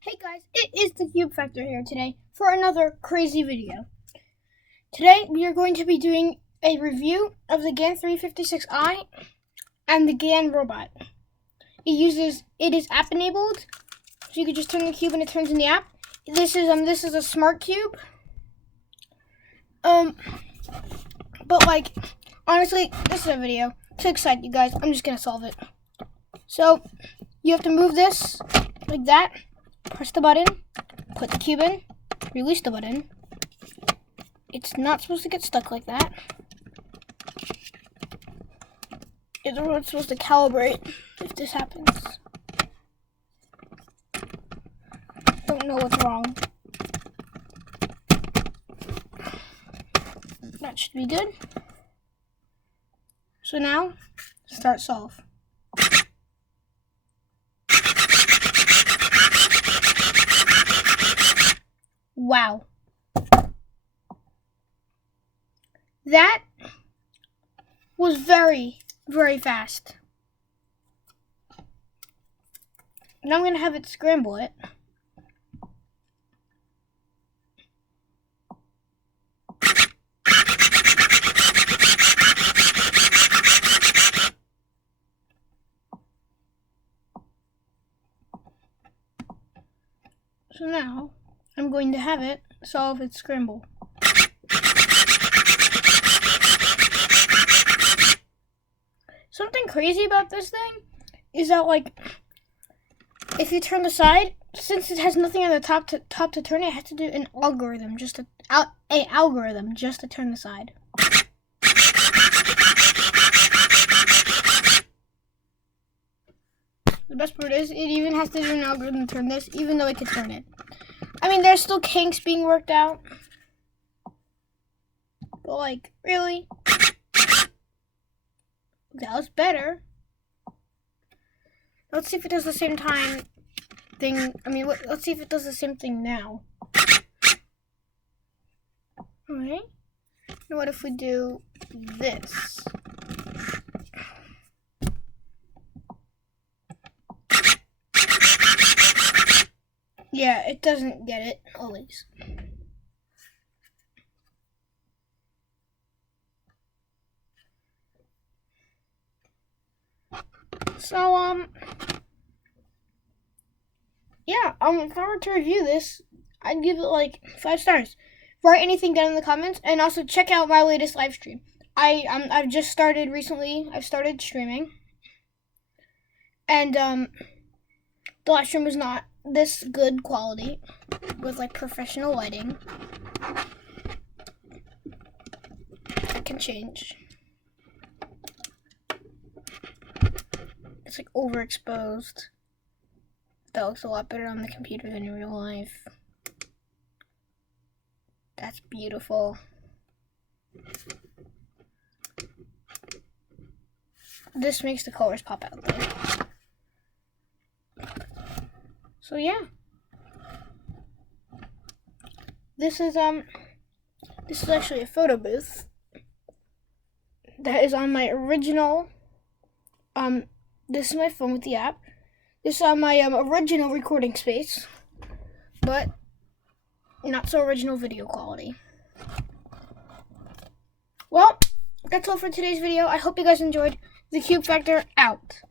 Hey guys, it is the Cube Factor here today for another crazy video. Today we are going to be doing a review of the GAN 356i and the GAN robot. It is app enabled, so you can just turn the cube and it turns in the app. This is a smart cube. But like honestly, this is a video to excite you guys. I'm just gonna solve it. So you have to move this like that. Press the button, put the cube in, release the button. It's not supposed to get stuck like that. It's supposed to calibrate if this happens. Don't know what's wrong. That should be good. So now, start solve. Wow. That was very, very fast. Now I'm going to have it scramble it. So now I'm going to have it solve its scramble. Something crazy about this thing is that, like, if you turn the side, since it has nothing on the top to turn it, has to do an algorithm just to turn the side. The best part is it even has to do an algorithm to turn this, even though it can turn it. I mean, there's still kinks being worked out. But, like, really? That was better. Let's see if it does the same thing. Let's see if it does the same thing now. Alright. Now what if we do this? Yeah, it doesn't get it, always. So, yeah, if I were to review this, I'd give it like 5 stars. Write anything down in the comments, and also check out my latest live stream. I've just started recently. I've started streaming, and the live stream was not this good quality with like professional lighting. It can change. It's like overexposed. That looks a lot better on the computer than in real life. That's beautiful. This makes the colors pop out though. So yeah. This is actually a photo booth that is on my original this is my phone with the app. This is on my original recording space, but not so original video quality. Well, that's all for today's video. I hope you guys enjoyed. The Cube Factor out.